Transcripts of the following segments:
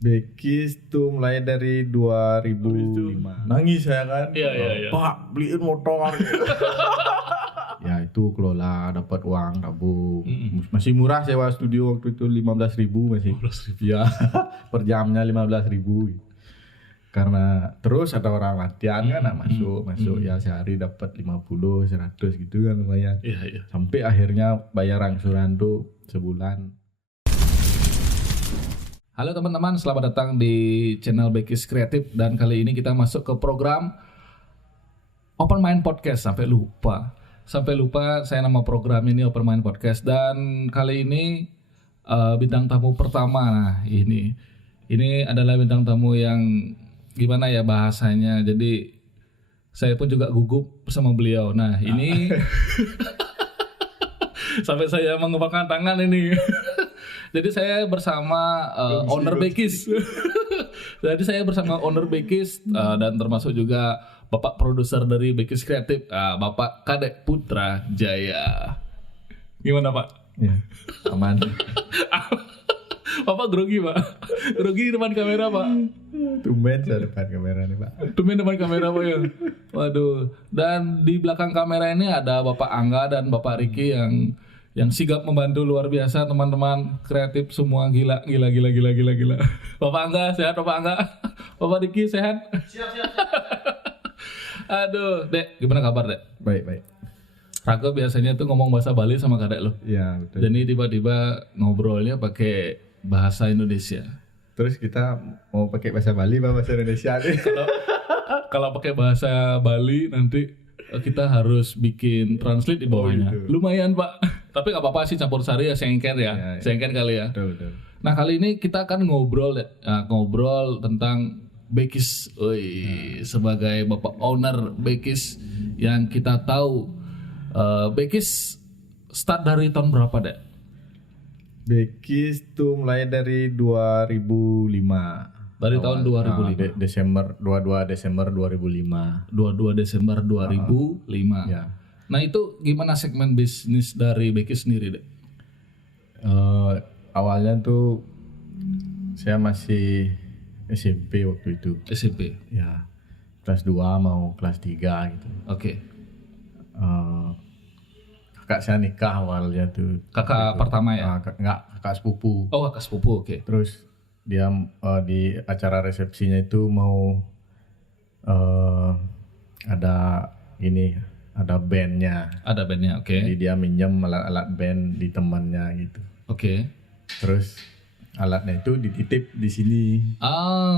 Bekis tuh mulai dari 2005. Nangis saya kan. Iya. Pak, beliin motor. Ya itu kelola, dapat uang tabung. Masih murah sewa studio waktu itu 15.000 masih. 15.000. Ya, per jamnya 15.000. Karena terus ada orang latihan kan, masuk ya sehari dapat 50, 100 gitu kan lumayan. Iya. Sampai akhirnya bayar angsuran tuh sebulan. Halo teman-teman, selamat datang di channel Bekis Kreatif. Dan kali ini kita masuk ke program Open Mind Podcast. Sampai lupa saya nama program ini Open Mind Podcast. Dan kali ini bintang tamu pertama. Nah ini adalah bintang tamu yang gimana ya bahasanya. Jadi saya pun juga gugup sama beliau. Nah ini sampai saya mengepalkan tangan ini. Jadi saya bersama owner Bekis. Jadi saya bersama owner Bekis dan termasuk juga bapak produser dari Bekis Kreatif, Bapak Kadek Putra Jaya. Gimana Pak? Ya, aman. Bapak grogi Pak? Grogi di depan kamera Pak? Tumben saya depan kamera nih Pak. Tumben depan kamera Pak ya? Waduh. Dan di belakang kamera ini ada Bapak Angga dan Bapak Riki yang sigap membantu luar biasa, teman-teman kreatif semua gila. Bapak Angga sehat, Bapak Angga. Bapak Riki sehat? Siap. Aduh, Dek, gimana kabar Dek? Baik. Raga biasanya tuh ngomong bahasa Bali sama Kadek lo. Iya betul. Jadi tiba-tiba ngobrolnya pakai bahasa Indonesia. Terus kita mau pakai bahasa Bali apa bahasa Indonesia nih? Kalau pakai bahasa Bali nanti kita harus bikin translate di bawahnya. Gitu. Lumayan Pak. Tapi nggak apa-apa sih campur sari ya, sengken ya. Sengken kali ya. Betul. Nah kali ini kita akan ngobrol tentang Bekis. Sebagai bapak owner Bekis yang kita tahu Bekis start dari tahun berapa Dek? Bekis tuh mulai dari 2005. Dari tahun 2005. Desember 22 Desember 2005. 22 Desember 2005. Ya. Nah itu gimana segmen bisnis dari Bekis sendiri Dek? Awalnya tuh saya masih SMP waktu itu. SMP. Ya. Kelas 2 mau kelas 3 gitu. Oke. Kakak saya nikah awalnya tuh. Kakak pertama ya? Kakak sepupu. Oh kakak sepupu, oke. Terus dia di acara resepsinya itu mau ada bandnya. Ada bandnya, oke. Jadi dia minjem alat-alat band di temannya gitu. Oke. Terus alatnya itu dititip di sini.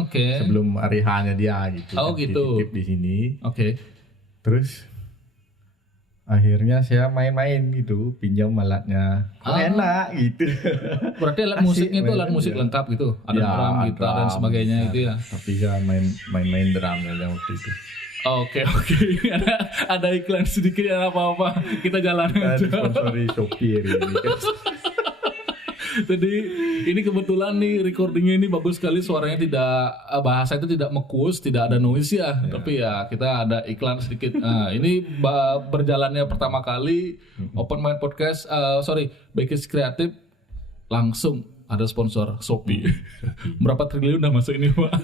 Oke. Sebelum hari H-nya dia gitu. Oh gitu. Dititip di sini. Oke. Terus akhirnya saya main-main gitu, pinjam alatnya. Enak gitu. Berarti alat musiknya itu alat musik lengkap gitu. Ada drum, gitar dan sebagainya gitu ya. Tapi saya main drum aja waktu itu. Oke. ada iklan sedikit ya apa-apa. Kita jalan aja. Disponsori Shopee ini kan. Jadi ini kebetulan nih recordingnya ini bagus sekali, suaranya tidak, bahasa itu tidak mekus, tidak ada noise ya. Tapi ya kita ada iklan sedikit. Nah ini berjalannya pertama kali Open Mind Podcast, Bekis Kreatif langsung ada sponsor Shopee. Berapa triliun udah masuk ini Pak?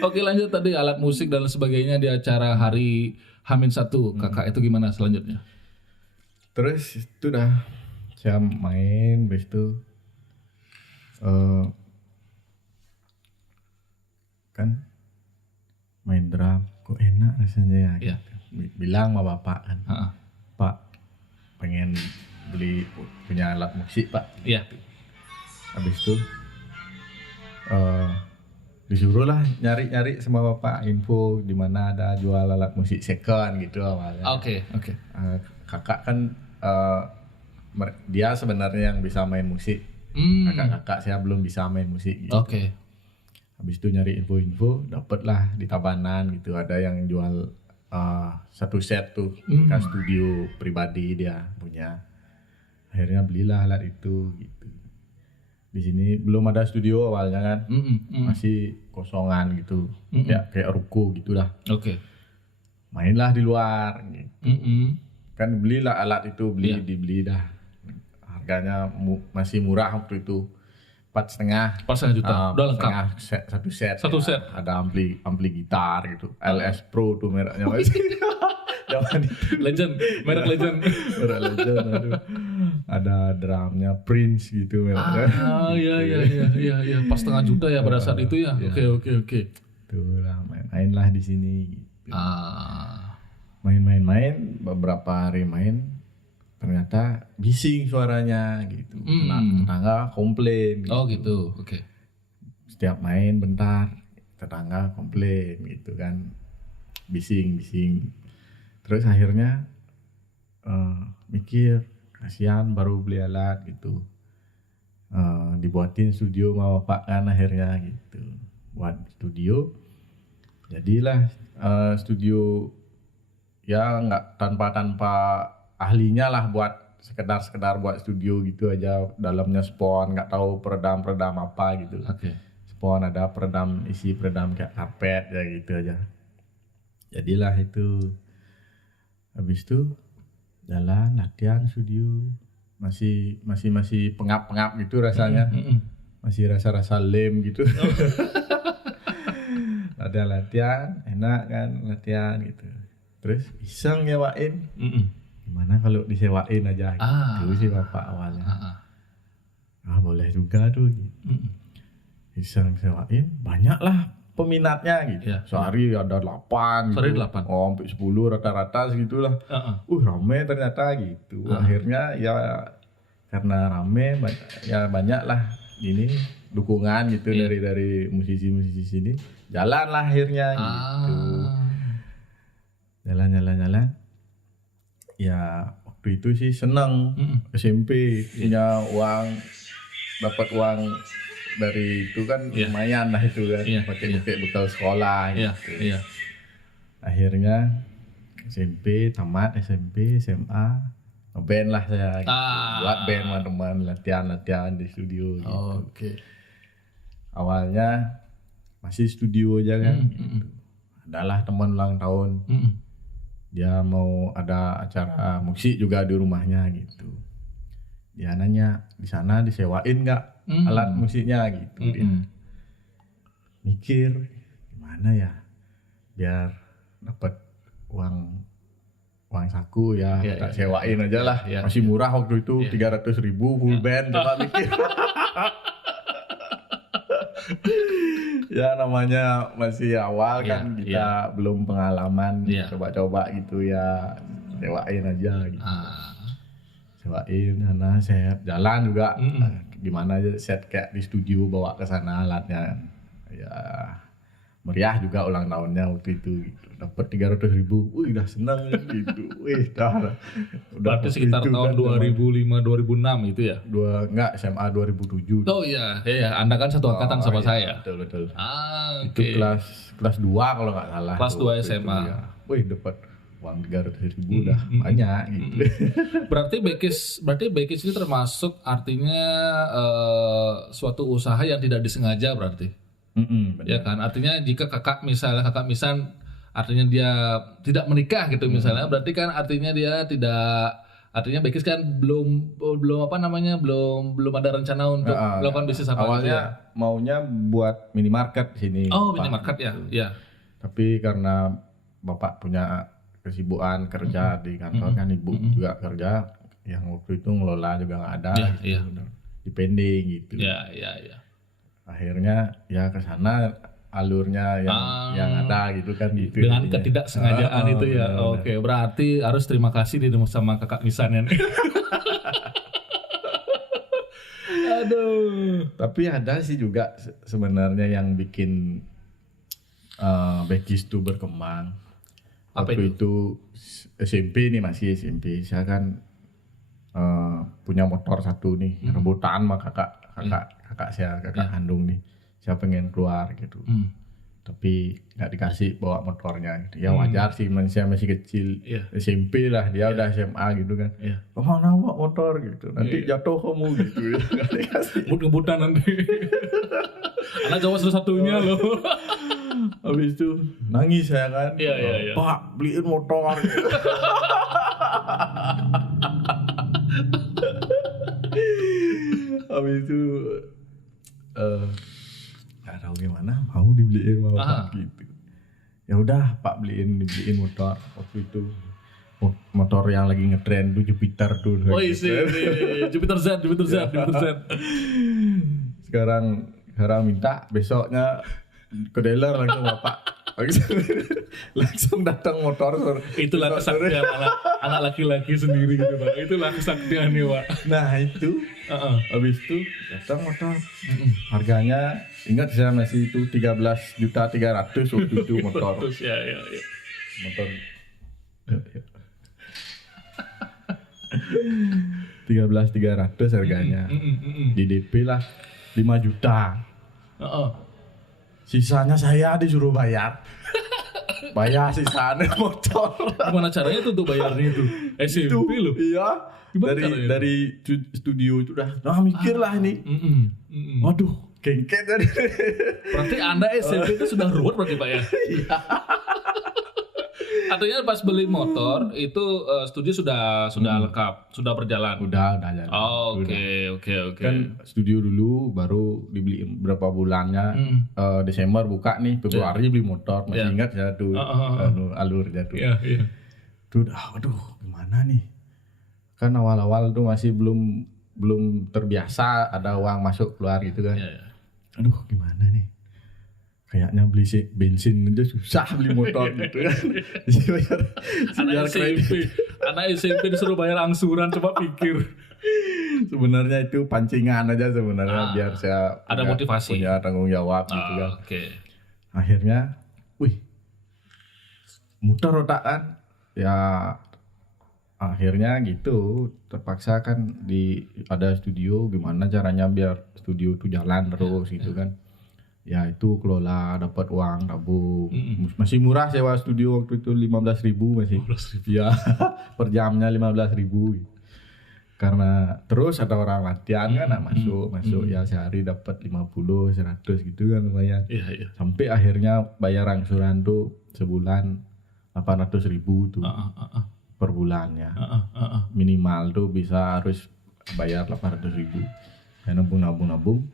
Oke lanjut, tadi alat musik dan sebagainya di acara hari H-1 kakak itu gimana selanjutnya? Terus itu dah saya main, habis itu kan main drum kok enak rasanya ya. Iya. Gitu. Bilang sama bapak kan, Pak pengen beli punya alat musik Pak. Iya. Habis itu disuruh lah nyari sama bapak info di mana ada jual alat musik second gitu awalnya. Oke. Kakak kan dia sebenarnya yang bisa main musik. Kakak saya belum bisa main musik gitu. Oke. Habis itu nyari info, dapatlah di Tabanan gitu ada yang jual satu set tuh kan studio pribadi dia punya. Akhirnya belilah alat itu gitu. Di sini belum ada studio awalnya kan. Masih kosongan gitu. Ya kayak ruko gitulah. Oke. Mainlah di luar gitu. Kan belilah alat itu, dibeli dah. Harganya masih murah waktu itu. 4,5 juta. Udah lengkap. Satu set. Satu set. Ada ampli gitar gitu. LS Pro tuh mereknya masih. Zaman itu. Legend, merek legend. Merek legend. Aduh. Ada drumnya Prince gitu mereknya. Iya. Pas 5 juta ya pada saat itu ya. Oke. Tuh lah main lah di sini. Gitu. Main beberapa hari main. Ternyata bising suaranya gitu. Tetangga komplain. Oh gitu. Oke. Setiap main bentar tetangga komplain gitu kan. Bising. Terus akhirnya mikir kasihan baru beli alat gitu. Dibuatin studio sama bapak kan akhirnya gitu. Buat studio. Jadilah studio ya nggak tanpa ahlinya lah buat sekedar buat studio gitu aja, dalamnya spon, nggak tahu peredam apa gitu. Spon ada isi peredam kayak karpet ya gitu aja. Jadilah itu. Habis itu jalan latihan studio, masih pengap gitu rasanya. Masih rasa lem gitu. Ada latihan enak kan, latihan gitu. Terus iseng nyewain. Gimana kalau disewain aja gitu sih bapak awalnya. Boleh juga tuh gitu. Iseng sewain, banyak lah peminatnya gitu. Sehari ada 8 gitu. Sehari 8. Sampai 10 rata-rata segitulah. Rame ternyata gitu. Akhirnya ya karena rame banyak lah ini dukungan gitu dari musisi-musisi sini. Jalan lah akhirnya gitu. Jalan. Ya waktu itu sih senang. SMP punya uang, dapat uang dari itu kan lumayan lah itu kan, pakai bekal sekolah gitu. Akhirnya SMP tamat, SMP SMA ngeband lah saya gitu. Buat band sama teman, latihan di studio gitu. Awalnya masih studio aja kan gitu. Adalah teman ulang tahun. Dia mau ada acara musik juga di rumahnya gitu. Dia nanya, di sana disewain nggak alat musiknya gitu. Dia mikir gimana ya biar dapat uang saku ya, tak sewain aja lah. Masih murah waktu itu 300.000 full band. Coba mikir. Ya namanya masih awal kan kita belum pengalaman, coba-coba gitu ya, sewain aja gitu. Sewain karena saya jalan juga gimana aja set kayak di studio bawa ke sana alatnya. Ya meriah juga ulang tahunnya waktu itu gitu. Dapat 300.000. Wih udah seneng gitu. Wih udah berarti sekitar tahun 2005-2006 itu ya? Enggak, SMA 2007. Oh iya, Anda kan satu angkatan sama saya. Betul. Itu kelas 2 kalau nggak salah. Kelas 2 SMA. Ya. Wih dapat uang 300.000 udah banyak gitu. Berarti Bekis itu termasuk artinya suatu usaha yang tidak disengaja berarti. Ya kan, artinya jika kakak misan artinya dia tidak menikah gitu misalnya, berarti kan artinya dia tidak, artinya Bekis kan belum ada rencana untuk melakukan bisnis apa. Awalnya maunya buat minimarket di sini. Oh, minimarket ya. Tapi karena bapak punya kesibukan kerja di kantor kan, ibu juga kerja, yang waktu itu ngelola juga nggak ada, dipending gitu. Iya. Akhirnya ya ke sana alurnya yang ada gitu kan gitu. Dengan ketidaksengajaan itu ya. Oke, berarti harus terima kasih sama kakak misannya. Aduh. Tapi ada sih juga sebenarnya yang bikin Bekis itu berkembang. Waktu itu SMP nih, masih SMP. Saya kan punya motor satu nih, rebutan sama kakak saya, kakak kandung nih. Saya pengen keluar gitu. Tapi nggak dikasih bawa motornya gitu. Ya wajar sih, saya masih kecil. SMP lah, dia udah SMA gitu kan. Kemana bawa motor gitu, nanti jatuh kamu gitu. Nggak dikasih. Ngebut-ngebutan nanti. Anak Jawa satu-satunya loh. Habis itu nangis saya kan. Iya. Pak, beliin motor. Habis itu nggak tahu gimana mau dibeliin sama bapak gitu. Ya udah Pak dibeliin motor waktu itu. Motor yang lagi ngetren tuh Jupiter tuh. Oh iya, Jupiter Z. Sekarang minta besoknya ke dealer langsung bapak. Langsung datang motor. Itulah kesaktian anak laki-laki sendiri gitu Pak. Itulah kesaktiannya Pak. Nah itu, habis itu datang motor. Harganya ingat saya masih itu 13.300.000 waktu itu motor. Ya. Motor. 13.300 harganya. Di DP lah 5 juta. Sisanya saya disuruh bayar. Bayar sisanya motor. Gimana caranya tuh untuk bayarnya itu? SMP loh. Iya. Dari studio itu udah mikir lah ini. Waduh, kengket tadi. Berarti Anda SMP itu sudah ruwet berarti Pak ya? Iya. Artinya pas beli motor itu studio sudah lengkap, sudah berjalan. Udah jalan. Oh, oke. Kan studio dulu baru dibeli berapa bulannya. Desember buka nih, Februari beli motor. Masih ingat ya tuh alurnya tuh. Iya. Tuh, aduh gimana nih? Kan awal-awal tuh masih belum terbiasa ada uang masuk keluar gitu kan. Iya. Aduh gimana nih? Kayaknya beli bensin aja susah beli motor gitu kan. Anak SMP disuruh bayar angsuran, coba pikir. Sebenarnya itu pancingan aja sebenarnya biar saya ada motivasi, punya tanggung jawab gitu kan. Akhirnya, muter otak kan. Ya akhirnya gitu terpaksa kan ada studio, gimana caranya biar studio itu jalan terus gitu kan. Ya itu kelola, dapat uang tabung. Masih murah sewa studio waktu itu 15.000 masih. 15.000. Ya, per jamnya 15.000. Karena terus ada orang latihan kan masuk ya sehari dapat 50, 100 gitu kan lumayan. Iya. Sampai akhirnya bayar angsuran tuh sebulan 800.000 tuh. Per bulannya. Minimal tuh harus bayar 800.000. Saya nabung.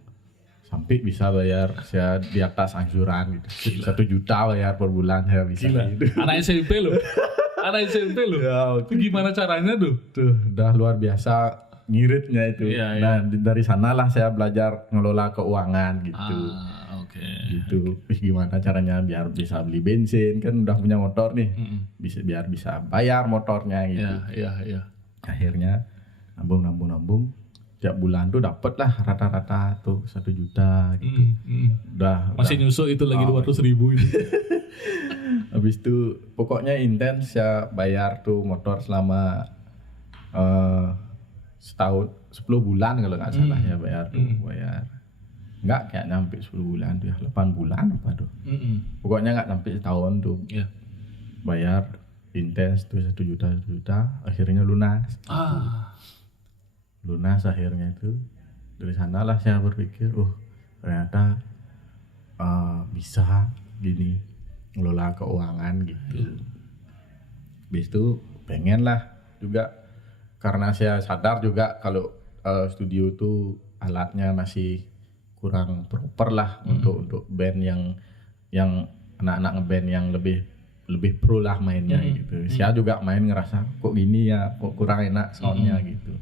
Sampai bisa bayar saya di atas angsuran gitu. 1 juta bayar per bulan saya bisa. Gitu. Anak SMP loh. Ya, itu gimana caranya tuh? Tuh udah luar biasa ngiritnya itu. Nah dari sanalah saya belajar ngelola keuangan gitu. Gitu. Gimana caranya biar bisa beli bensin, kan udah punya motor nih. Biar bisa bayar motornya gitu. Iya. Akhirnya nabung. Tiap bulan tuh dapat lah rata-rata tuh 1 juta gitu. Masih nyusul itu lagi 200.000 itu. Habis itu pokoknya intens ya bayar tuh motor selama setahun 10 bulan kalau nggak salah ya bayar. Nggak kayak nyampe 10 bulan tuh ya 8 bulan apa tuh. Pokoknya nggak sampai setahun tuh. Bayar intens tuh 1 juta akhirnya lunas. Lunas akhirnya itu. Dari sanalah saya berpikir ternyata bisa gini ngelola keuangan gitu. Habis itu pengen lah juga karena saya sadar juga kalau studio itu alatnya masih kurang proper lah untuk band yang anak-anak ngeband yang lebih pro lah mainnya gitu. Saya juga main ngerasa kok gini ya, kok kurang enak soundnya gitu.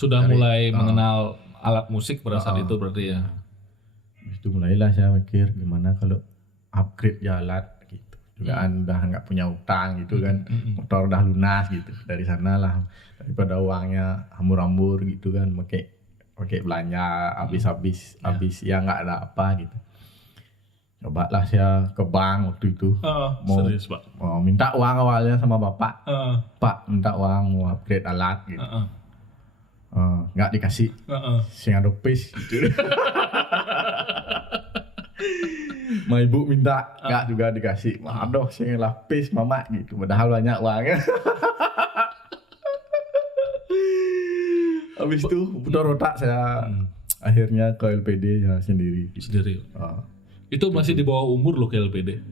Sudah mulai mengenal alat musik pada saat itu berarti ya. Habis itu mulailah saya mikir gimana kalau upgrade ya alat gitu. Juga udah nggak punya utang gitu kan. Motor udah lunas gitu. Dari sanalah daripada uangnya hambur-hambur gitu kan pakai belanja habis ya nggak ada apa gitu. Cobalah saya ke bank waktu itu. Serius Pak? Mau minta uang awalnya sama bapak. Pak minta uang mau upgrade alat gitu. Nggak dikasih. Sing ada pis gitu. Ma ibu minta nggak juga dikasih. Aduh sing lapis mama gitu. Padahal banyak uangnya. Habis itu putar otak saya akhirnya ke LPD ya sendiri. Sendiri. Itu masih di bawah umur loh ke LPD.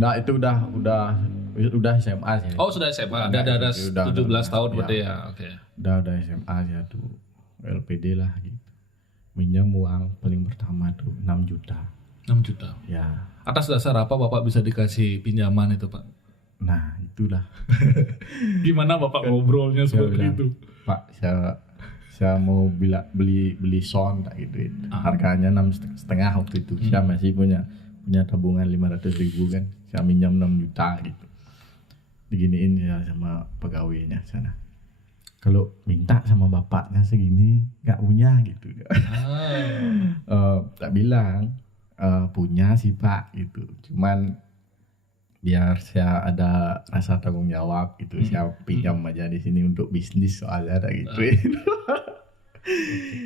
Nah itu udah SMA sih. Oh sudah SMA. Ada 17 tahun berarti ya. Oke. Udah SMA ya tuh LPD lah gitu. minjam uang paling pertama tuh 6 juta. 6 juta. Ya. Atas dasar apa Bapak bisa dikasih pinjaman itu, Pak? Nah, itulah. Gimana Bapak ngobrolnya Saya seperti bilang, itu? Pak, saya mau beli sound tak gitu. Harganya 6,5 waktu itu. Saya masih punya tabungan 500.000 kan. Saya minjam 6 juta gitu. Diginiin ya sama pegawainya sana. Kalau minta sama bapaknya segini nggak punya gitu. Tak bilang punya sih Pak gitu. Cuman biar saya ada rasa tanggung jawab gitu, saya pinjam aja di sini untuk bisnis soalnya ada gitu.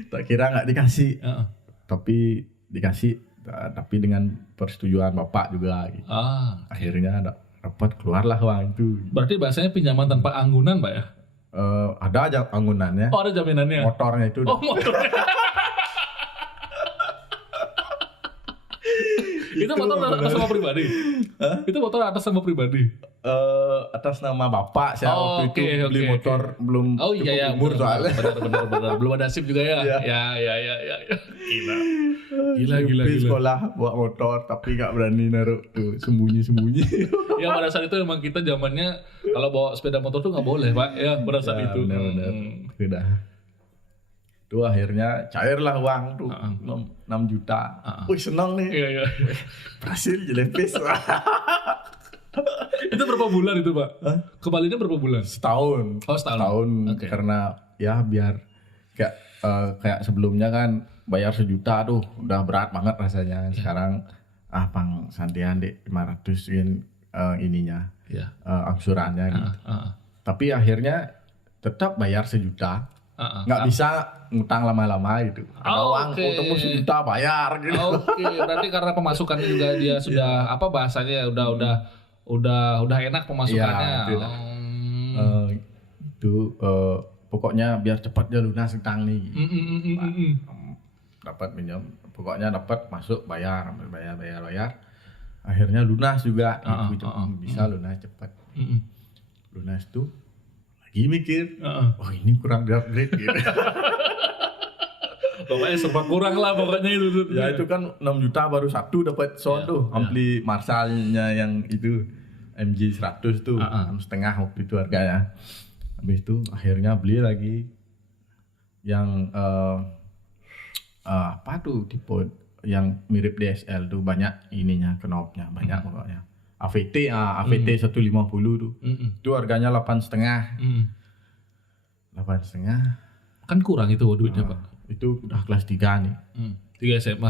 Tak kira nggak dikasih, tapi dikasih, tapi dengan persetujuan bapak juga. Gitu. Akhirnya dapat keluarlah uang itu. Berarti bahasanya pinjaman tanpa anggunan, Pak ya? Ada aja anggunannya. Oh, ada jaminannya. Motornya itu. Oh, motornya. Itu motor atas nama pribadi? Itu motor atas nama pribadi? Atas nama bapak saya waktu itu beli motor belum cukup umur soalnya. Benar. Belum ada SIM juga ya? Ya. Gila. Sekolah bawa motor tapi gak berani naruh tuh sembunyi. Ya pada saat itu emang kita zamannya kalau bawa sepeda motor tuh gak boleh Pak. Ya pada saat itu. Benar. Sudah. Itu akhirnya cairlah uang tuh 6 juta. Wih senang nih. Iya. Berhasil jelepis. Itu berapa bulan itu Pak? Kembalinya berapa bulan? Setahun. Oh setahun. Okay. Karena ya biar kayak sebelumnya kan bayar 1 juta tuh udah berat banget rasanya. Sekarang pang santian deh 500 ininya. Angsurannya gitu. Tapi akhirnya tetap bayar 1 juta. Nggak bisa ngutang lama-lama gitu. Ada uang tembus 1 juta bayar gitu. Berarti karena pemasukannya juga dia sudah apa bahasanya udah enak pemasukannya. Pokoknya biar cepat dia lunas utang nih. Dapat minjam, pokoknya dapat masuk bayar. Akhirnya lunas juga gitu. Bisa lunas cepat. Lunas tuh lagi mikir, ini kurang di-upgrade gitu. Pokoknya serba kurang lah pokoknya itu. Ya itu kan 6 juta baru satu dapat sound tuh. Ampli Marshallnya yang itu MG 100 tuh 6,5 waktu itu harganya. Habis itu akhirnya beli lagi yang apa tuh tipe yang mirip DSL tuh banyak ininya knobnya banyak pokoknya. AVT 150 tuh. Itu harganya 8,5. 8,5. Kan kurang itu duitnya, Pak. Itu udah kelas 3 nih. 3 SMA.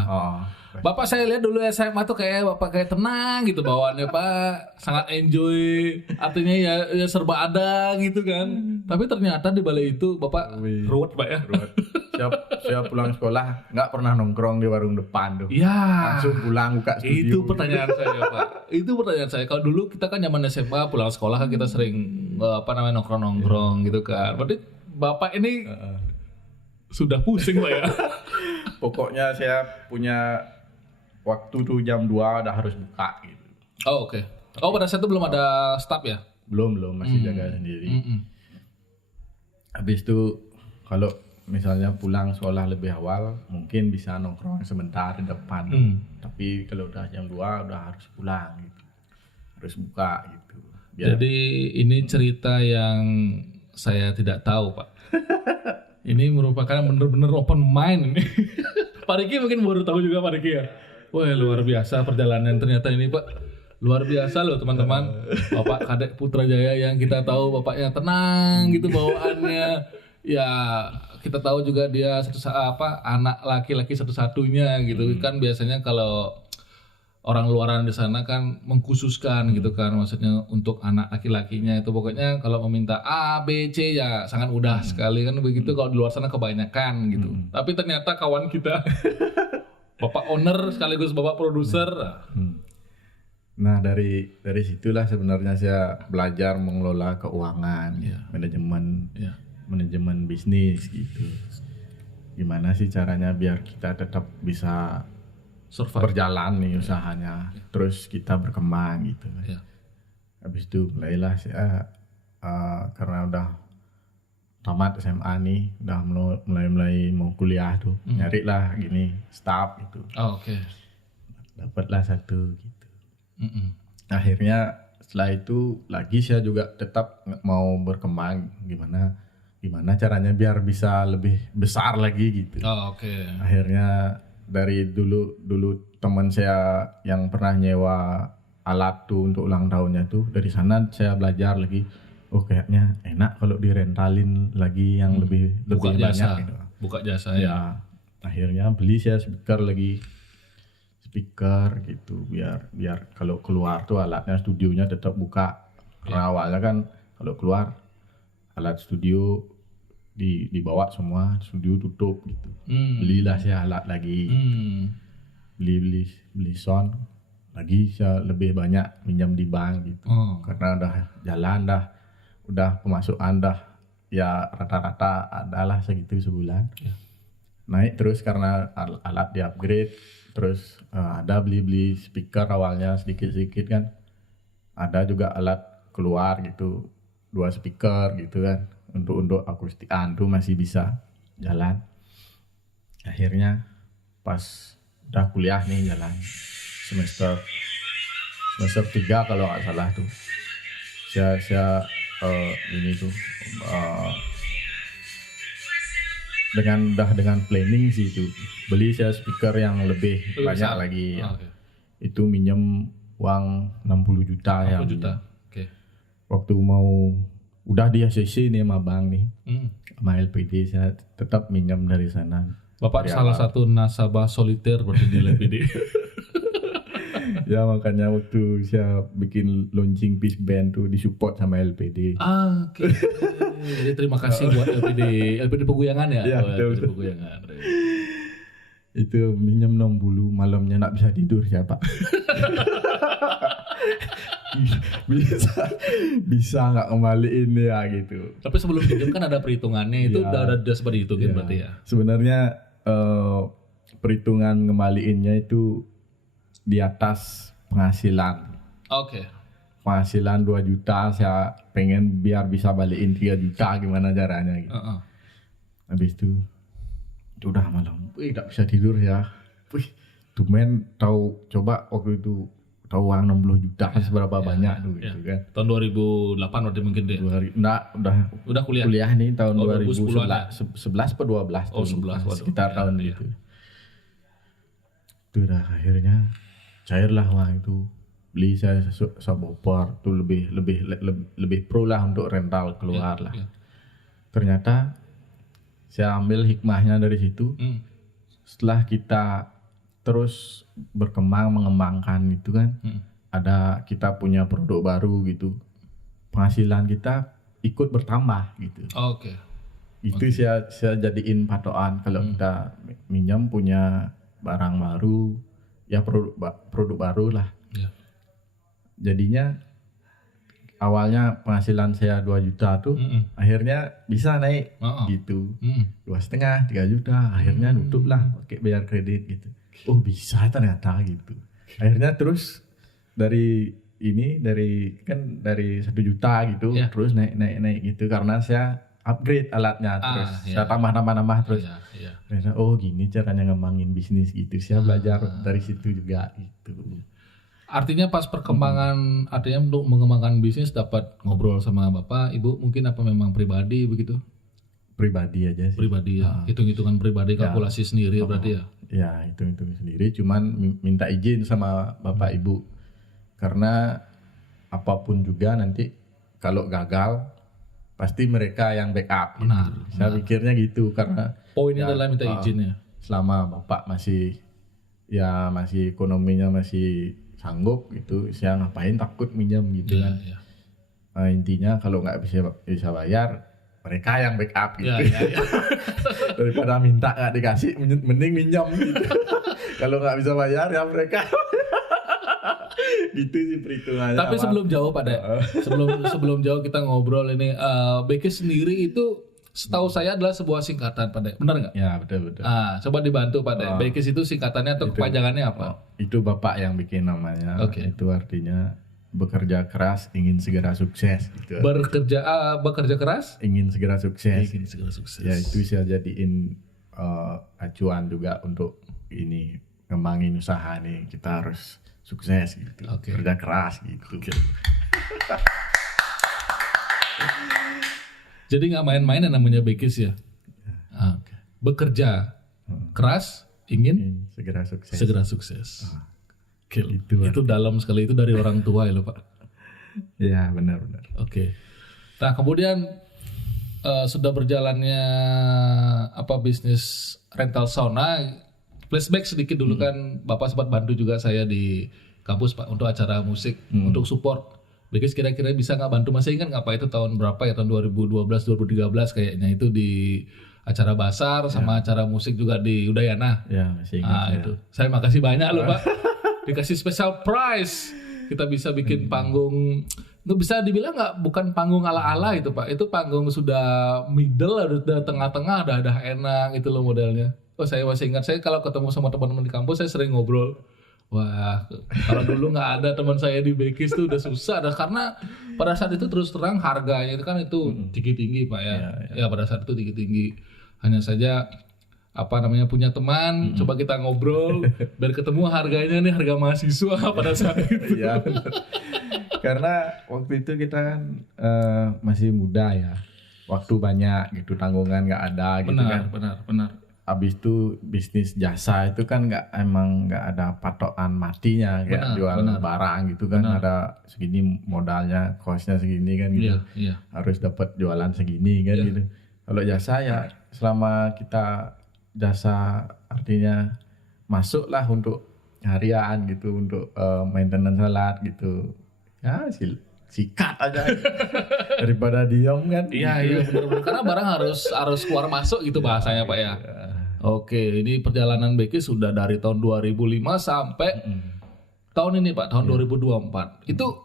Bapak saya lihat dulu SMA tuh kayak Bapak kayak tenang gitu bawaannya, Pak. Sangat enjoy. Artinya ya serba ada gitu kan. Tapi ternyata di balik itu Bapak ruwet, Pak ya. Ruwet. Siap pulang sekolah nggak pernah nongkrong di warung depan tuh. Iya. Langsung pulang buka studio. Itu pertanyaan saya Pak. Itu pertanyaan saya. Kalau dulu kita kan zaman SMA pulang sekolah kan kita sering nongkrong gitu kan. Berarti Bapak ini sudah pusing Pak ya. Pokoknya saya punya waktu tuh jam 2 udah harus buka gitu. Oh oke. Oh pada saat itu belum ada staff ya? Belum masih jaga sendiri. Habis itu kalau misalnya pulang sekolah lebih awal mungkin bisa nongkrong sebentar di depan. Tapi kalau udah jam 2 udah harus pulang gitu. Harus buka gitu. Jadi ini cerita yang saya tidak tahu Pak. Ini merupakan benar-benar open mind ini. Pak Riki mungkin baru tahu juga Pak Riki ya. Wah luar biasa perjalanan ternyata ini Pak. Luar biasa loh teman-teman. Bapak Kadek Putrajaya yang kita tahu bapaknya tenang gitu bawaannya. Ya kita tahu juga dia anak laki-laki satu-satunya gitu kan biasanya kalau orang luaran di sana kan mengkhususkan gitu kan maksudnya untuk anak laki-lakinya itu pokoknya kalau meminta A, B, C ya sangat mudah sekali kan begitu kalau di luar sana kebanyakan gitu. Tapi ternyata kawan kita Bapak owner sekaligus Bapak produser. Nah dari situlah sebenarnya saya belajar mengelola keuangan, manajemen bisnis gitu. Gimana sih caranya biar kita tetap bisa berjalan nih usahanya, terus kita berkembang gitu. Habis itu mulailah saya karena udah tamat SMA nih, udah mulai mau kuliah tuh, nyari lah gini staff gitu. Oh, oke. Dapatlah satu gitu. Mm-mm. Akhirnya setelah itu lagi saya juga tetap mau berkembang gimana caranya biar bisa lebih besar lagi gitu. Oh, oke. Akhirnya dari dulu teman saya yang pernah nyewa alat tuh untuk ulang tahunnya tuh, dari sana saya belajar lagi. Oh kayaknya enak kalau direntalin lagi yang lebih Buka banyak jasa. gitu. Buka jasa ya. Ya, akhirnya beli saya speaker gitu biar kalau keluar tuh alatnya studionya tetap buka. Karena awalnya kan kalau keluar alat studio dibawa semua, studio tutup gitu. Belilah saya alat lagi. Beli sound lagi, saya lebih banyak minjam di bank gitu. Karena udah jalan udah pemasukan ya rata-rata adalah segitu sebulan. Naik terus karena alat di upgrade, terus ada beli speaker awalnya sedikit-sedikit kan, ada juga alat keluar gitu, 2 speaker gitu kan, untuk akustikan tuh masih bisa jalan. Akhirnya pas udah kuliah nih jalan semester 3 kalau nggak salah tuh, saya ini tuh dengan planning sih itu beli saya speaker yang lebih banyak besar lagi. Okay. Itu minjem uang 60 juta 60 ya. juta. Oke. Waktu mau udah di ACC nih sama bank nih, sama LPD saya tetap minjem dari sana. Bapak dari salah awal. satu nasabah soliter berarti di LPD. Ya makanya waktu saya bikin launching Peace Band tuh disupport sama LPD. Oke. Jadi terima kasih buat LPD Peguyangan ya. Iya, LPD betul. Peguyangan. Itu minjem 60, malamnya nggak bisa tidur ya Pak. bisa nggak kembaliin ya gitu. Tapi sebelum pinjam kan ada perhitungannya, itu udah seperti itu kan berarti ya. Sebenarnya perhitungan ngembaliinnya itu di atas penghasilan. Oke. Penghasilan 2 juta, saya pengen biar bisa balikin 3 juta, gimana caranya gitu. Habis itu udah malam, nggak bisa tidur ya. Tumen tahu, coba waktu itu tahu uang 60 juta seberapa banyak tuh gitu kan. Tahun 2008 berarti mungkin deh. Udah kuliah nih tahun 2010-an. 2011 atau 12 Oh, 11, waduh. sekitar tahun Iya. itu. Itu udah akhirnya cairlah uang itu. Beli saya subwoofer tuh lebih pro lah untuk rental keluar lah. Iya. Ternyata saya ambil hikmahnya dari situ. Setelah kita terus berkembang mengembangkan itu kan, ada kita punya produk baru gitu, penghasilan kita ikut bertambah gitu. Oke. Itu saya jadiin patokan kalau kita minjam punya barang baru, ya produk baru lah. Iya. Jadinya awalnya penghasilan saya 2 juta tuh, akhirnya bisa naik gitu, 2,5, 3 juta, akhirnya nutup lah pakai bayar kredit gitu. Oh bisa ternyata gitu. Akhirnya terus dari 1 juta gitu, terus naik gitu karena saya upgrade alatnya, terus saya tambah terus. Ternyata oh gini caranya ngembangin bisnis gitu. Saya belajar dari situ juga gitu. Artinya pas perkembangan, artinya untuk mengembangkan bisnis dapat ngobrol sama Bapak, Ibu mungkin apa memang pribadi begitu? Pribadi aja sih. Pribadi ya, hitung-hitungan pribadi, kalkulasi sendiri berarti ya? Ya hitung sendiri, cuman minta izin sama Bapak Ibu. Karena apapun juga nanti kalau gagal pasti mereka yang backup gitu. Saya pikirnya gitu karena poinnya adalah minta izinnya. Selama Bapak masih ekonominya masih sanggup gitu, saya ngapain takut minjam gitu kan. Nah, intinya kalau nggak bisa bayar, mereka yang backup gitu. Daripada minta nggak dikasih, mending minjam gitu. Kalau nggak bisa bayar ya mereka. Gitu sih perhitungannya. Tapi sebelum jauh sebelum jauh kita ngobrol ini, BK sendiri itu setahu saya adalah sebuah singkatan, Pak De. Benar nggak? Ya betul. Coba dibantu Pak De. BK itu singkatannya atau kepanjangannya apa? Itu Bapak yang bikin namanya. Oke. Itu artinya bekerja keras ingin segera sukses gitu. Bekerja keras Ingin segera sukses. ingin segera sukses. Ya itu saya jadiin acuan juga untuk ini ngembangin usaha nih, kita harus sukses gitu. Oke. Kerja keras gitu. Jadi nggak main-main yang namanya Bekis ya. Oke. Bekerja keras ingin Ingin segera sukses. segera sukses. Gil. Itu Itu dalam sekali, itu dari orang tua ya loh Pak. Ya benar-benar. Oke. Nah kemudian sudah berjalannya bisnis rental sauna. Flashback sedikit dulu kan Bapak sempat bantu juga saya di kampus Pak untuk acara musik untuk support. Bekis kira-kira bisa nggak bantu? Masih ingat nggak Pak itu tahun berapa ya, tahun 2012 2013 kayaknya itu di acara basar sama acara musik juga di Udayana. Ya masih ingat saya. Itu saya makasih banyak loh Pak, dikasih special prize. Kita bisa bikin panggung, itu bisa dibilang nggak bukan panggung ala-ala itu Pak, itu panggung sudah middle, udah tengah-tengah, udah enak gitu loh modelnya. Oh saya masih ingat, saya kalau ketemu sama teman-teman di kampus saya sering ngobrol. Wah, kalau dulu nggak ada teman saya di Bekis tuh udah susah, karena pada saat itu terus terang harganya itu kan itu tinggi-tinggi Pak ya. Ya pada saat itu tinggi-tinggi. Hanya saja punya teman, coba kita ngobrol biar ketemu harganya nih, harga mahasiswa pada saat itu. Ya benar. Karena waktu itu kita kan masih muda ya, waktu banyak gitu, tanggungan nggak ada gitu kan. Benar. Habis itu bisnis jasa itu kan nggak ada patokan matinya, kayak jual barang gitu kan. Ada segini modalnya, kosnya segini kan gitu. Iya. Harus dapat jualan segini kan gitu. Kalau jasa ya selama kita jasa artinya masuklah untuk harian gitu, untuk maintenance salat gitu. Ya sikat aja daripada diam kan. Iya benar. Karena barang harus keluar masuk gitu bahasanya Pak ya. Oke, ini perjalanan Bekis sudah dari tahun 2005 sampai tahun ini Pak, tahun 2024. Itu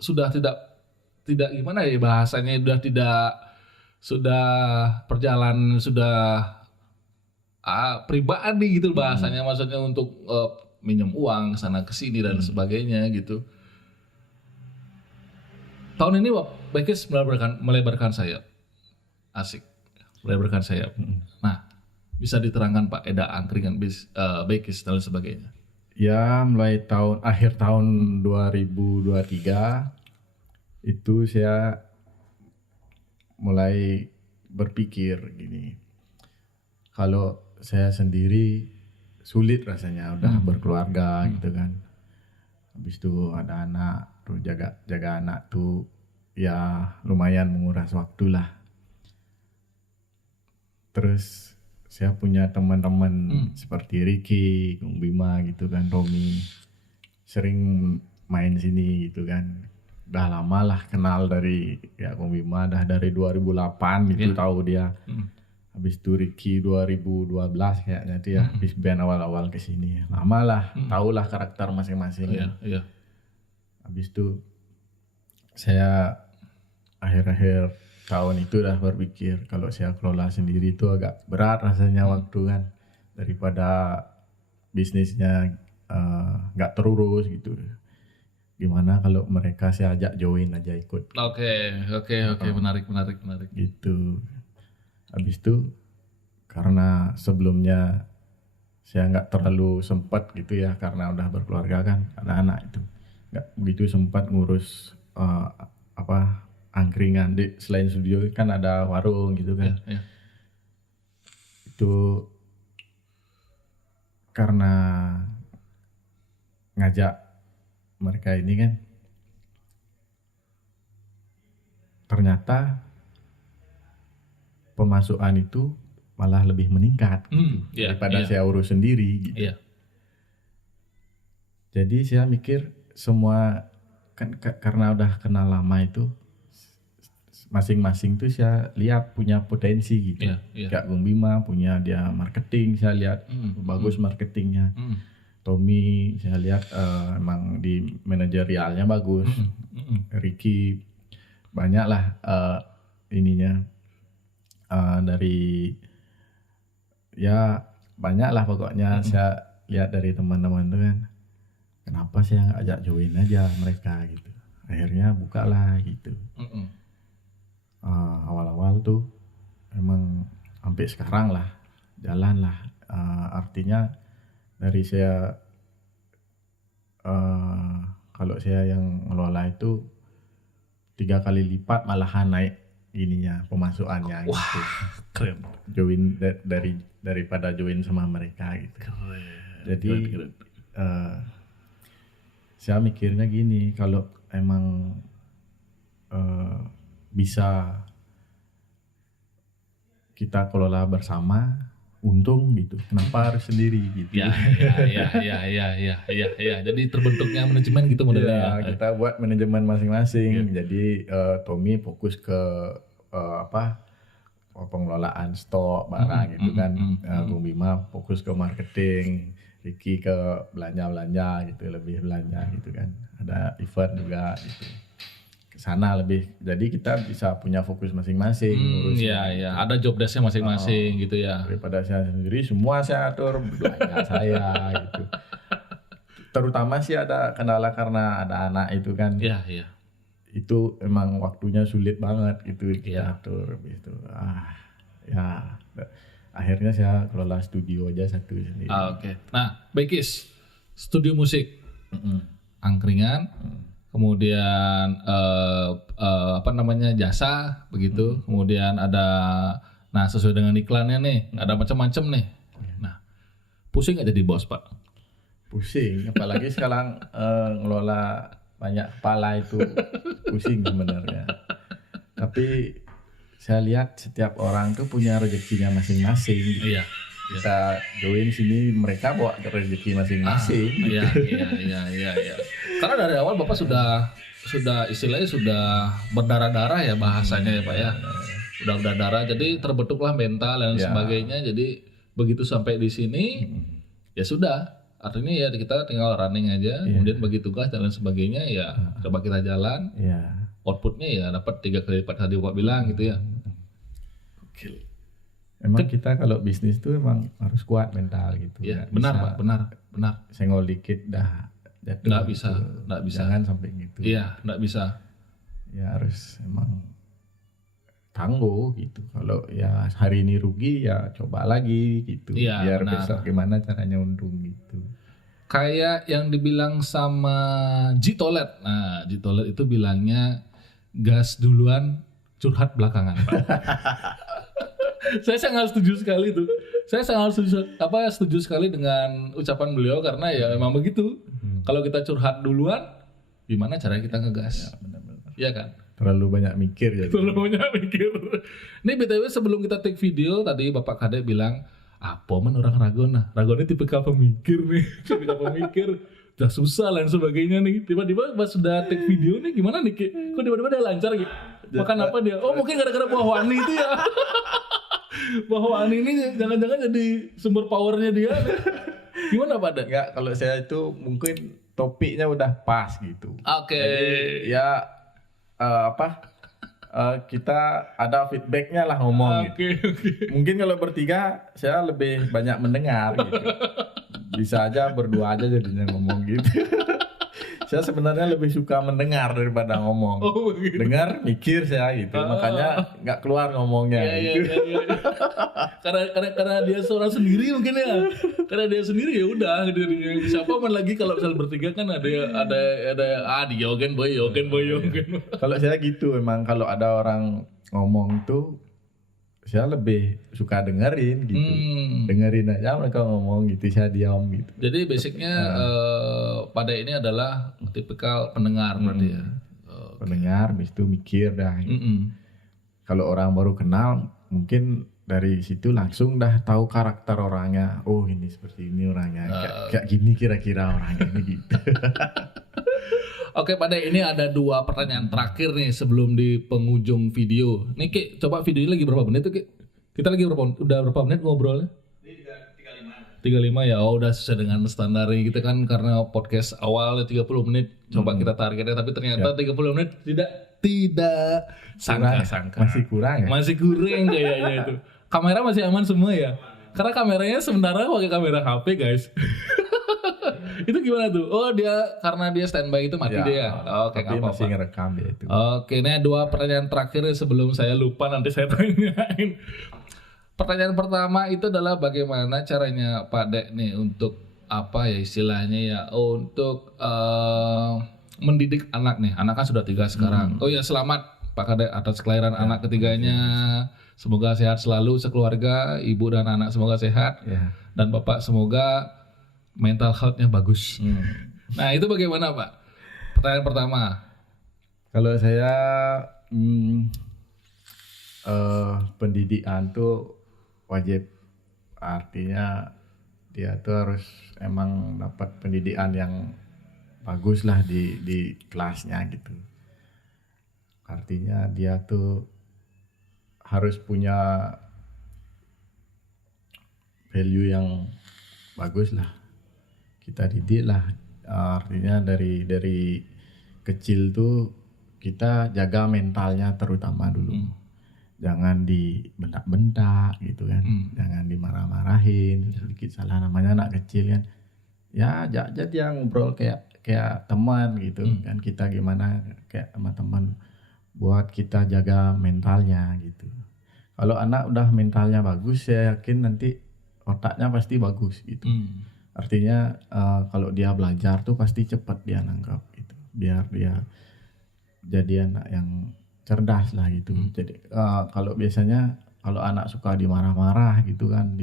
sudah tidak gimana ya bahasanya, sudah perjalanan sudah pribadi gitu bahasanya, maksudnya untuk minjem uang sana ke sini dan sebagainya gitu. Tahun ini Bekis melebarkan sayap. Asik. Melebarkan sayap. Nah, bisa diterangkan Pak angkringan Bekis dan sebagainya. Ya, mulai akhir tahun 2023 itu saya mulai berpikir gini. Kalau saya sendiri sulit rasanya udah berkeluarga gitu kan. Habis itu ada anak, tuh jaga anak tuh ya lumayan menguras waktu lah. Terus saya punya teman-teman seperti Ricky, Kung Bima gitu kan, Romi, sering main sini gitu kan. Udah lama lah kenal dari Kung Bima, dah dari 2008 gitu tahu dia. Habis itu Ricky 2012 kayaknya dia habis band awal-awal kesini. Lama lah, tahulah karakter masing-masing. Iya. Habis itu saya akhir-akhir tahun itu udah berpikir kalau saya kelola sendiri itu agak berat rasanya waktu kan, daripada bisnisnya nggak terurus gitu. Gimana kalau mereka saya ajak join aja ikut. Oke, menarik. Gitu. Habis itu karena sebelumnya saya nggak terlalu sempat gitu ya, karena udah berkeluarga kan, ada anak itu nggak begitu sempat ngurus angkringan. Selain studio kan ada warung gitu kan. Iya. Itu karena ngajak mereka ini kan, ternyata pemasukan itu malah lebih meningkat daripada saya urus sendiri gitu. Iya. Jadi saya mikir semua kan karena udah kenal lama itu, masing-masing tuh saya lihat punya potensi gitu. Iya. Kayak Kung Bima punya dia marketing, saya lihat bagus marketingnya. Tommy saya lihat emang di manajerialnya bagus. Ricky banyak lah ininya dari ya banyak lah pokoknya saya lihat dari teman-teman itu kan. kenapa saya nggak ajak join aja mereka gitu. Akhirnya bukalah gitu. Awal-awal tuh emang sampai sekarang lah jalan lah. Artinya dari saya kalau saya yang ngelola itu 3 kali lipat malahan naik ininya pemasukannya. Wah, gitu. keren. Join daripada join sama mereka gitu. Keren. Jadi Keren. saya mikirnya gini, kalau emang bisa kita kelola bersama, untung gitu. Kenapa harus sendiri gitu? Ya. Jadi terbentuknya manajemen gitu modelnya. Ya, kita buat manajemen masing-masing. Jadi Tommy fokus ke pengelolaan stok barang gitu kan. Bung Bima fokus ke marketing, Ricky ke belanja gitu, lebih belanja gitu kan. Ada event juga gitu. Ke sana lebih. Jadi kita bisa punya fokus masing-masing. Iya, ada job desk-nya masing-masing gitu ya. Daripada saya sendiri semua saya atur belanja saya gitu. Terutama sih ada kendala karena ada anak itu kan. Iya. Itu emang waktunya sulit banget gitu kita atur gitu. Ya akhirnya saya kelola studio aja satu sendiri. Oke. Nah, Bekis, studio musik, angkringan, kemudian jasa begitu, kemudian ada, nah sesuai dengan iklannya nih, ada macam-macam nih. Nah, pusing nggak jadi bos, Pak? Pusing, apalagi sekarang ngelola banyak kepala itu pusing sebenarnya. Tapi saya lihat setiap orang tuh punya rezekinya masing-masing. Gitu. Iya. Kita join sini, mereka bawa rezeki masing-masing. Iya. Karena dari awal Bapak sudah istilahnya sudah berdarah-darah ya bahasanya ya Pak ya. Udah berdarah, jadi terbentuklah mental dan sebagainya. Jadi begitu sampai di sini ya sudah. Artinya ya kita tinggal running aja, kemudian bagi tugas dan lain sebagainya ya coba kita jalan. Outputnya ya dapat 3 kali lipat tadi Bapak bilang gitu ya. Oke. Emang kita kalau bisnis tuh emang harus kuat mental gitu. Iya, benar Pak, benar. Senggol dikit dah jatuh. Nggak bisa. Jangan sampai gitu. Iya, nggak bisa. Ya harus emang tangguh gitu. Kalau ya hari ini rugi ya coba lagi gitu. Iya, biar benar. besok gimana caranya untung gitu. Kayak yang dibilang sama Jitolet. Nah, Jitolet itu bilangnya gas duluan, curhat belakangan, Pak. Saya sangat setuju sekali tuh. Saya sangat setuju sekali dengan ucapan beliau karena ya memang begitu. Kalau kita curhat duluan, gimana caranya kita ngegas? Ya, benar-benar. Iya kan? Terlalu banyak mikir ya. Terlalu banyak mikir. Nih BTW sebelum kita take video tadi Bapak Kade bilang apa orang Ragona? Ragona tipikal pemikir nih, tipikal pemikir. Udah susah dan sebagainya nih. Tiba-tiba pas sudah take video nih gimana nih Ki? Kok tiba-tiba dia lancar gitu? Makan apa dia? Oh mungkin gara-gara buah wani itu ya. Buah wani ini jangan-jangan jadi sumber powernya dia. Gimana Pak? Enggak, kalau saya itu mungkin topiknya udah pas gitu. Oke. Jadi ya kita ada feedbacknya lah ngomong gitu. Mungkin kalau bertiga saya lebih banyak mendengar gitu. Bisa aja berdua aja jadinya ngomong gitu. Saya sebenarnya lebih suka mendengar daripada ngomong. Oh, begitu. Dengar, mikir saya gitu. Makanya nggak keluar ngomongnya gitu. Iya. Karena dia seorang sendiri mungkin ya. Karena dia sendiri ya udah gitu. Siapa lagi kalau misalnya bertiga kan ada di Yogen boy. Kalau saya gitu memang kalau ada orang ngomong tuh saya lebih suka dengerin gitu. Dengerin aja mereka ngomong gitu, saya diam gitu. Jadi basicnya pada ini adalah tipikal pendengar berarti ya. Pendengar, habis itu mikir dah. Gitu. Kalau orang baru kenal, mungkin dari situ langsung dah tahu karakter orangnya. Oh ini seperti ini orangnya, kayak gini kira-kira orangnya ini gitu. Oke, pada ini ada 2 pertanyaan terakhir nih sebelum di penghujung video. Nih Ki, coba videonya lagi berapa menit tuh Ki? Kita lagi udah berapa menit ngobrolnya? 35 ya, udah sesuai dengan standar kita kan karena podcast awalnya 30 menit. Coba kita targetnya, tapi ternyata 30 menit tidak sangka. Masih kurang ya? Masih kurang kayaknya itu. Kamera masih aman semua ya? Karena kameranya sementara pakai kamera HP guys. Itu gimana tuh? Oh dia karena dia standby itu mati dia. Oke, tapi nggak masih apa-apa. ngerekam dia itu. Oke, ini 2 pertanyaan terakhir sebelum saya lupa nanti saya tanyain. Pertanyaan pertama itu adalah bagaimana caranya Pak Dek nih untuk apa ya istilahnya ya untuk mendidik anak nih. Anak kan sudah 3 sekarang. Oh ya selamat Pak Kadek atas kelahiran anak ketiganya. Semoga sehat selalu sekeluarga, ibu dan anak semoga sehat. Ya. Dan Bapak semoga mental health-nya bagus. Nah itu bagaimana Pak? Pertanyaan pertama. Kalau saya pendidikan tuh wajib, artinya dia tuh harus emang dapat pendidikan yang bagus lah di kelasnya gitu. Artinya dia tuh harus punya value yang bagus lah. Kita didik lah, artinya dari kecil tuh kita jaga mentalnya terutama dulu. Jangan dibentak-bentak gitu kan, jangan dimarah-marahin, sedikit salah namanya anak kecil kan. Ya jadi yang ngobrol kayak teman gitu kan, kita gimana kayak sama teman buat kita jaga mentalnya gitu. Kalau anak udah mentalnya bagus, saya yakin nanti otaknya pasti bagus gitu. Artinya kalau dia belajar tuh pasti cepat dia nangkap gitu. Biar dia jadi anak yang cerdas lah gitu. Jadi kalau biasanya kalau anak suka dimarah-marah gitu kan,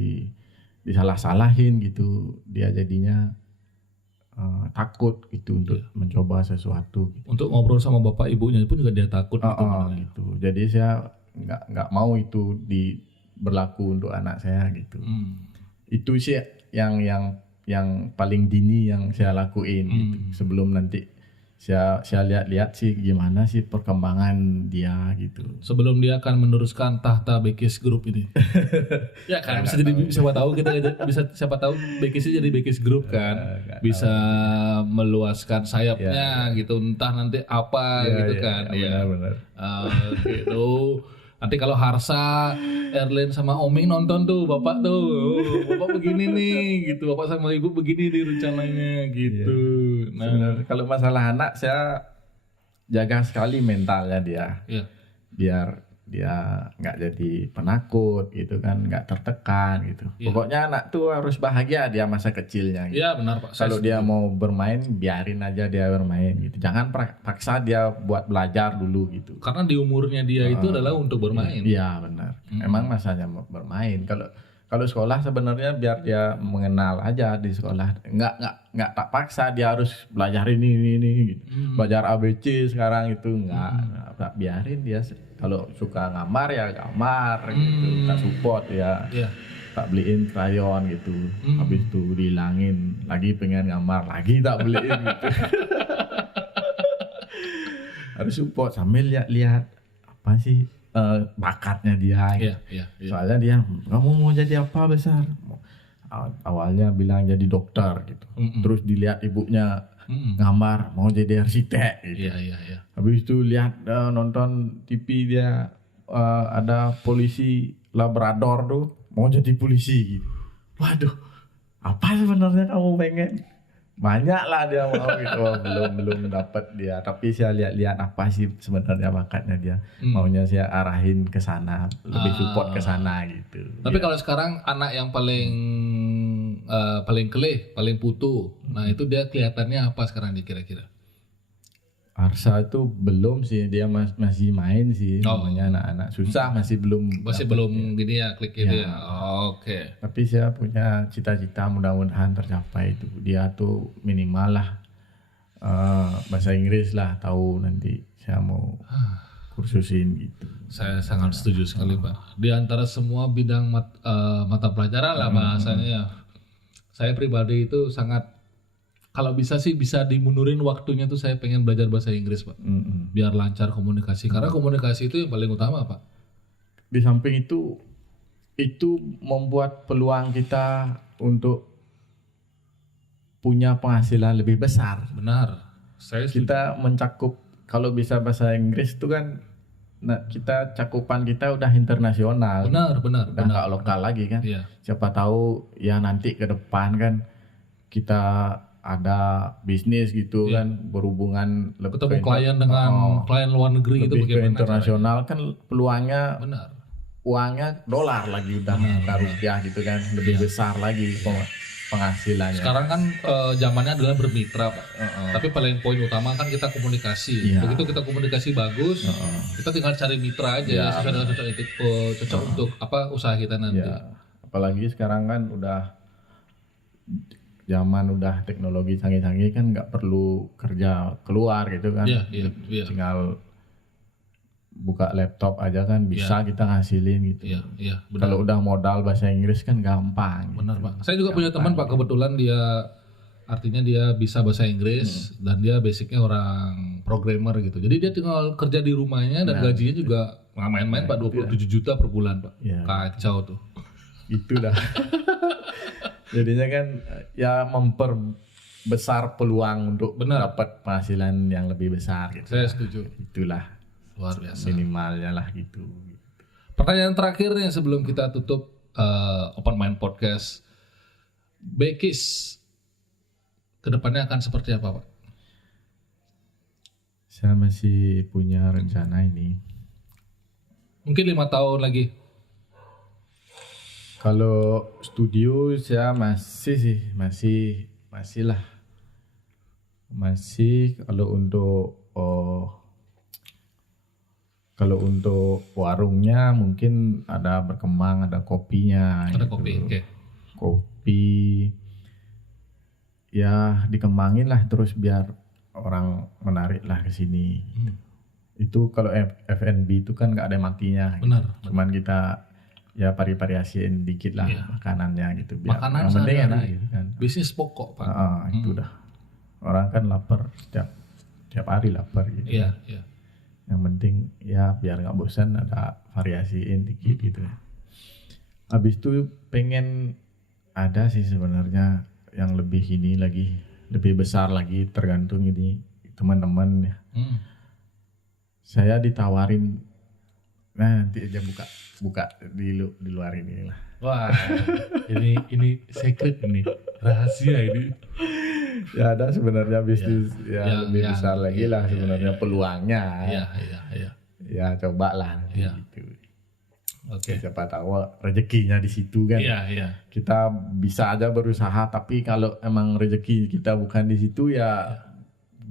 disalah-salahin gitu, dia jadinya takut gitu untuk mencoba sesuatu. Gitu. Untuk ngobrol sama bapak ibunya pun juga dia takut gitu. Jadi saya nggak mau itu berlaku untuk anak saya gitu. Itu sih yang paling dini yang saya lakuin gitu. Sebelum nanti saya lihat sih gimana sih perkembangan dia gitu. Sebelum dia akan meneruskan tahta Bekis Group ini. Ya kan bisa jadi siapa tahu kita bisa siapa tahu Bekis jadi Bekis Group kan. Bisa meluaskan sayapnya gitu, entah nanti apa gitu kan. Benar. Gitu. Nanti kalau Harsa, Erlen sama Oming nonton tuh bapak tuh, bapak begini nih gitu, bapak sama ibu begini nih rencananya gitu. Nah, sebenarnya kalau masalah anak saya jaga sekali mentalnya dia, biar dia nggak jadi penakut gitu kan, nggak tertekan gitu. Pokoknya anak tuh harus bahagia dia masa kecilnya. Gitu. Iya benar Pak. Kalau dia mau bermain, biarin aja dia bermain gitu. Jangan paksa dia buat belajar dulu gitu. Karena di umurnya dia itu adalah untuk bermain. Iya benar. Emang masanya bermain. Kalau sekolah sebenarnya biar dia mengenal aja di sekolah. Nggak tak paksa dia harus belajar ini gitu. Belajar ABC sekarang itu nggak. Biarin dia. Kalau suka gambar ya gambar gitu, tak support ya, tak beliin krayon gitu, habis itu dihilangin, lagi pengen gambar lagi tak beliin gitu. Harus support sambil lihat apa sih bakatnya dia. Gitu. Soalnya dia, kamu mau jadi apa besar? Awalnya bilang jadi dokter gitu, terus dilihat ibunya gambar mau jadi arsitek gitu. Habis itu lihat nonton TV dia ada polisi Labrador tuh mau jadi polisi gitu. Waduh, apa sebenarnya kamu pengen? Banyak lah dia mau gitu. belum dapat dia, tapi saya lihat apa sih sebenarnya bakatnya dia. Maunya saya arahin ke sana, lebih support ke sana gitu. Tapi kalau sekarang anak yang paling kelih, paling putu. Nah, itu dia kelihatannya apa sekarang dia kira-kira? Arsa itu belum sih, dia masih main sih, namanya anak-anak susah, masih belum gini ya klik gitu ya. Oke. Tapi saya punya cita-cita mudah-mudahan tercapai itu. Dia tuh minimal lah bahasa Inggris lah, tahu nanti saya mau kursusin gitu. Saya sangat setuju sekali Pak. Di antara semua bidang mata pelajaran lah bahasanya ya. Saya pribadi itu sangat, kalau bisa sih bisa dimundurin waktunya tuh saya pengen belajar bahasa Inggris Pak. Biar lancar komunikasi. Karena komunikasi itu yang paling utama Pak. Di samping itu membuat peluang kita untuk punya penghasilan lebih besar. Benar. Kita mencakup, kalau bisa bahasa Inggris itu kan kita cakupan kita udah internasional. Benar. Udah nggak lokal lagi kan. Iya. Siapa tahu ya nanti ke depan kan kita ada bisnis gitu kan, berhubungan ketemu klien dengan klien luar negeri gitu, lebih ke bagaimana internasional kan peluangnya benar uangnya dolar lagi udah bukan rupiah gitu kan, lebih besar lagi penghasilannya. sekarang kan zamannya adalah bermitra Pak. Tapi paling poin utama kan kita komunikasi. Begitu kita komunikasi bagus, kita tinggal cari mitra aja ya, sesuai dengan cocok untuk apa usaha kita nanti. Apalagi sekarang kan udah zaman udah teknologi canggih-canggih kan nggak perlu kerja keluar gitu kan. Tinggal buka laptop aja kan bisa kita ngasilin gitu. Kalau udah modal bahasa Inggris kan gampang. Benar Pak. Saya juga punya teman Pak, kebetulan dia artinya dia bisa bahasa Inggris dan dia basicnya orang programmer gitu. Jadi dia tinggal kerja di rumahnya dan gajinya juga nggak main-main Pak, 27 juta per bulan Pak. Kacau tuh. Itulah. Jadinya kan ya memperbesar peluang untuk dapat penghasilan yang lebih besar gitu. Saya setuju. Itulah luar biasa. Minimalnya lah gitu. Pertanyaan terakhir nih sebelum kita tutup Open Mind Podcast. Bekis kedepannya akan seperti apa Pak? Saya masih punya rencana ini. Mungkin 5 tahun lagi. Kalau studio saya masih lah. Masih kalau untuk warungnya mungkin ada berkembang, ada kopinya. Ada gitu. kopi, oke. Kopi ya dikembangin lah terus biar orang menarik lah ke sini. Itu kalau F&B itu kan nggak ada matinya. Benar. Gitu. Cuman kita ya variasiin dikit lah makanannya gitu biar makanan yang penting enak gitu kan. Bisnis pokok Pak. Itu dah. Orang kan lapar tiap hari lapar gitu. Iya. Yang penting ya biar nggak bosan ada variasiin dikit gitu. Habis itu pengen ada sih sebenarnya yang lebih ini lagi, lebih besar lagi, tergantung ini teman-teman ya. Saya ditawarin nanti aja buka di luar ini lah. Wah, ini secret ini, rahasia ini. Ya ada sebenarnya bisnis lebih besar lagi lah sebenarnya peluangnya. Ya coba lah gitu. Oke. Siapa tahu rezekinya di situ kan. Kita bisa aja berusaha, tapi kalau emang rezeki kita bukan di situ ya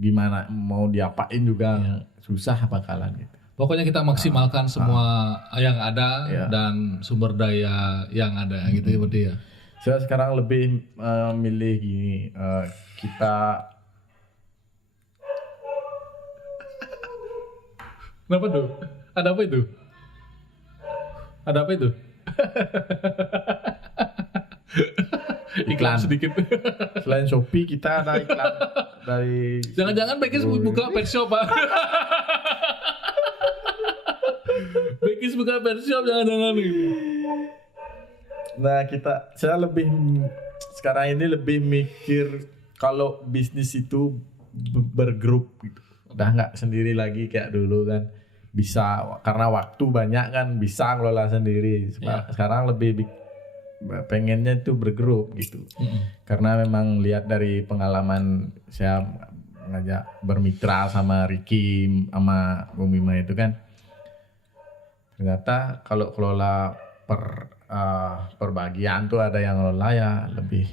gimana mau diapain juga susah bakalan gitu. Pokoknya kita maksimalkan semua yang ada dan sumber daya yang ada gitu ya berarti ya. Saya sekarang lebih milih gini, kita Kenapa tuh? Ada apa itu? Ada apa itu? Iklan sedikit. Selain Shopee kita ada iklan dari. Jangan-jangan Bekis buka pet shop Pak. Bekis buka pet shop jangan-jangan ini. Nah saya sekarang ini lebih mikir kalau bisnis itu bergrup gitu. Udah nggak sendiri lagi kayak dulu kan. Bisa karena waktu banyak kan bisa ngelola sendiri. Sekarang lebih pengennya itu bergrup gitu. Karena memang lihat dari pengalaman saya ngajak bermitra sama Ricky sama Bumima itu kan. Ternyata kalau kelola perbagian tuh ada yang ngelola ya lebih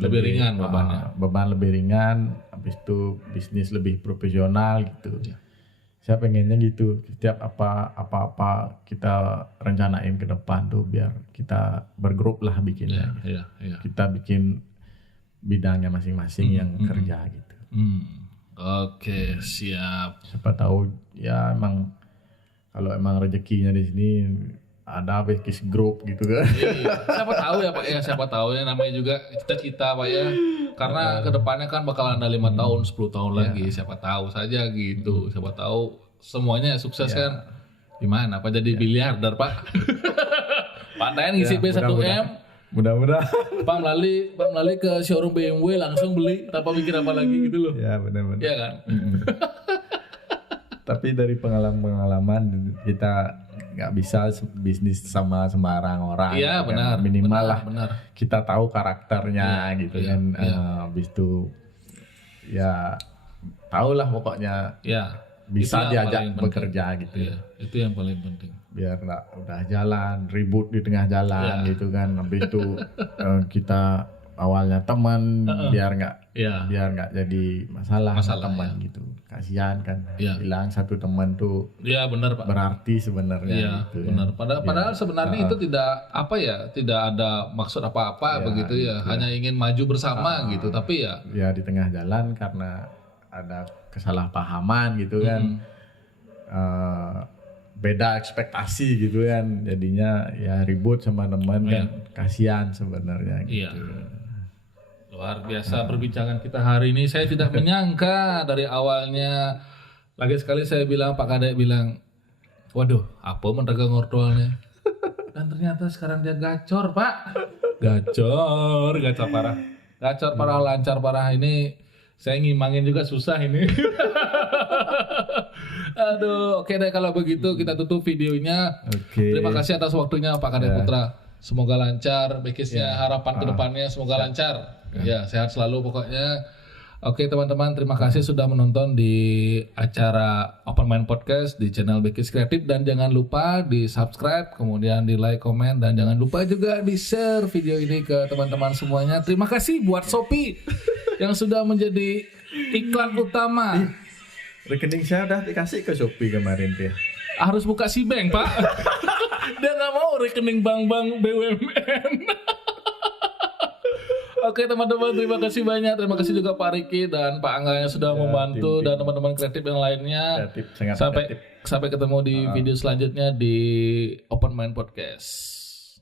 ringan bebannya. Beban lebih ringan, habis itu bisnis lebih profesional gitu. Saya pengennya gitu, setiap apa-apa kita rencanain ke depan tuh biar kita bergrup lah bikinnya. Kita bikin bidangnya masing-masing yang kerja gitu. Oke, siap. Siapa tahu ya emang kalau emang rezekinya di sini ada Bekis Group gitu kan. Siapa tahu ya Pak ya, siapa tahu ya, namanya juga cita-cita Pak ya. Karena kedepannya kan bakal ada 5 tahun, 10 tahun lagi, siapa tahu saja gitu. Siapa tahu semuanya sukses kan. Gimana Pak jadi miliarder Pak. Pandayan ngisi B1M. Mudah-mudahan. Pak melalui ke showroom BMW langsung beli tanpa mikir apa lagi gitu loh. Ya benar-benar. Iya kan. Tapi dari pengalaman kita nggak bisa bisnis sama sembarang orang. Iya, gitu benar. Kan. Minimal benar, lah benar. kita tahu karakternya gitu iya, kan. iya. Habis itu ya tahulah pokoknya Ya. bisa itu yang diajak paling bekerja penting. gitu. Iya, itu yang paling penting. Biar nggak udah jalan ribut di tengah jalan Iya. gitu kan. Habis itu kita awalnya teman biar nggak jadi masalah sama teman gitu. Kasihan kan. Iya. Bilang satu teman tuh Iya, benar, Pak. berarti sebenarnya Iya, gitu. benar. Kan. Padahal sebenarnya itu tidak tidak ada maksud apa-apa Ya, begitu ya. gitu. Hanya ingin maju bersama gitu. Tapi ya Ya di tengah jalan karena ada kesalahpahaman gitu kan. Beda ekspektasi gitu kan. Jadinya ya ribut sama teman kan. Kasihan sebenarnya gitu. Iya. Luar biasa perbincangan kita hari ini. Saya tidak menyangka dari awalnya. Lagi sekali saya bilang, Pak Kadek bilang, waduh, apa mendagang ordoalnya? Dan ternyata sekarang dia gacor, Pak. Gacor parah. Gacor parah, lancar parah. Ini saya ngimangin juga susah ini. Aduh, oke deh kalau begitu kita tutup videonya. Oke. Terima kasih atas waktunya Pak Kadek Putra. Semoga lancar bekisnya, harapan kedepannya semoga lancar. Ya, sehat selalu pokoknya. Oke teman-teman, terima kasih sudah menonton di acara Open Mind Podcast di channel Bekis Kreatif. Dan jangan lupa di subscribe, kemudian di like, komen, dan jangan lupa juga di share video ini ke teman-teman semuanya. Terima kasih buat Shopee yang sudah menjadi iklan utama. Rekening saya udah dikasih ke Shopee kemarin tuh. Harus buka si bank, Pak. Dia nggak mau rekening bank-bank BUMN. Oke teman-teman, terima kasih banyak. Terima kasih juga Pak Riki dan Pak Angga yang sudah membantu, dan teman-teman kreatif yang lainnya. Sangat kreatif. Sampai ketemu di video selanjutnya di Open Mind Podcast.